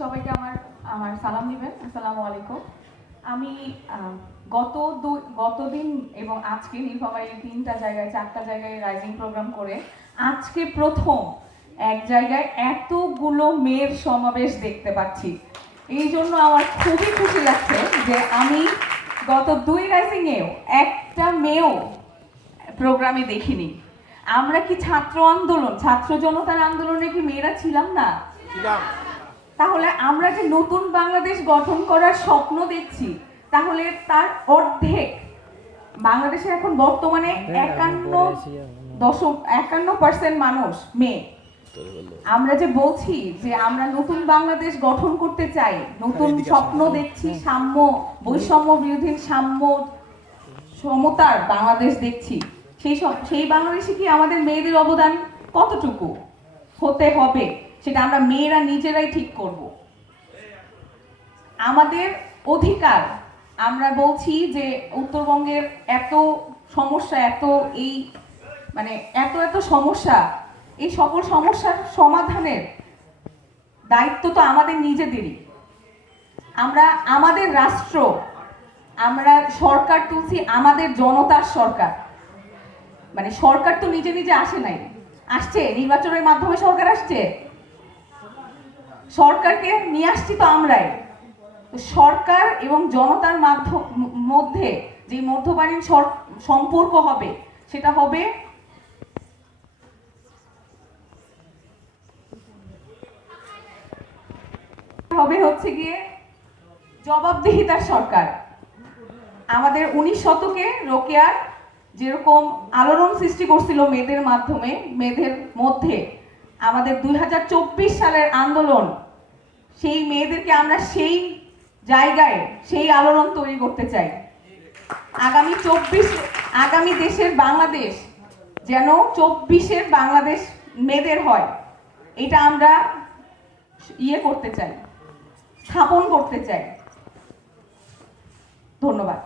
সবাইকে আমার আমার সালাম দিবেন। আসসালামু আলাইকুম। আমি গত গতদিন এবং আজকে নীলফামারীর তিনটা জায়গায়, চারটা জায়গায় রাইজিং প্রোগ্রাম করে আজকে প্রথম এক জায়গায় এতগুলো মেয়ের সমাবেশ দেখতে পাচ্ছি। এই জন্য আমার খুবই খুশি লাগছে যে আমি গত দুই রাইজিংয়েও একটা মেয়েও প্রোগ্রামে দেখিনি। আমরা কি ছাত্র আন্দোলন, ছাত্র জনতার আন্দোলনে কি মেয়েরা ছিলাম না? তাহলে আমরা যে নতুন বাংলাদেশ গঠন করার স্বপ্ন দেখছি তাহলে তার অর্ধেক বাংলাদেশে এখন বর্তমানে একান্ন দশম একান্ন পার্সেন্ট মানুষ মেয়ে। আমরা যে বলছি যে আমরা নতুন বাংলাদেশ গঠন করতে চাই নতুন স্বপ্ন দেখছি সাম্য বৈষম্য বিরোধী সাম্য সমতার বাংলাদেশ দেখছি। সেই সব সেই বাংলাদেশে কি আমাদের মেয়েদের অবদান কতটুকু? হতে হবে। সেটা আমরা মেয়েরা নিজেরাই ঠিক করব। আমাদের অধিকার, আমরা বলছি যে উত্তরবঙ্গের এত সমস্যা, এত এই মানে এত এত সমস্যা, এই সকল সমস্যার সমাধানের দায়িত্ব তো আমাদের নিজেদেরই। আমরা আমাদের রাষ্ট্র, আমরা সরকার তুলছি আমাদের জনতার সরকার। মানে সরকার তো নিজে নিজে আসে নাই। আসছে, নির্বাচনের মাধ্যমে সরকার আসছে। সরকারকে নিয়ে আসছি তো আমরাই। তো সরকার এবং জনতার মাধ্যম মধ্যে যে মধ্যবাণী সম্পর্ক হবে, সেটা হবে হবে হচ্ছে গিয়ে জবাবদিহিতার সরকার। আমাদের উনিশ শতকে রোকেয়ার যেরকম আলোড়ন সৃষ্টি করছিল মেয়েদের মাধ্যমে, মেয়েদের মধ্যে আমাদের দু হাজার চব্বিশ সালের আন্দোলন, সেই মেয়েদেরকে আমরা সেই জায়গায়, সেই আলোড়ন তৈরি করতে চাই। আগামী চব্বিশ, আগামী দেশের বাংলাদেশ যেন চব্বিশের বাংলাদেশ মেয়েদের হয়, এটা আমরা ইয়ে করতে চাই, স্থাপন করতে চাই। ধন্যবাদ।